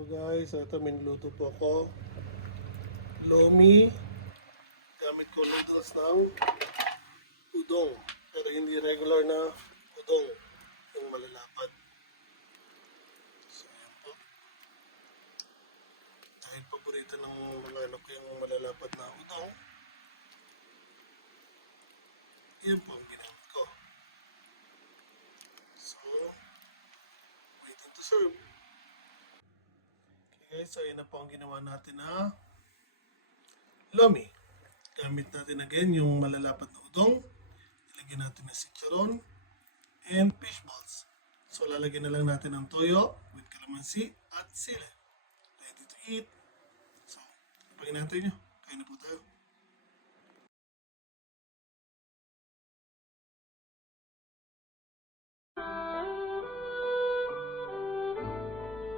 So guys, ito may niluto po ako. Lomi. Gamit ko noodles ng udong. Pero hindi regular na udong. Yung malalapad. So yan po. Dahil paborito ng mga anak ko yung malalapad na udong. Yun po ang ginamit ko. So, waiting to serve. Okay guys, so yan na po ang ginawa natin na lomi. Gamit natin again yung malalapad na udong. Ilagyan natin ng chicharon and fish balls. So lalagyan na lang natin ng toyo with calamansi at sili. Ready to eat. So, pag inantay nyo, kain na po tayo.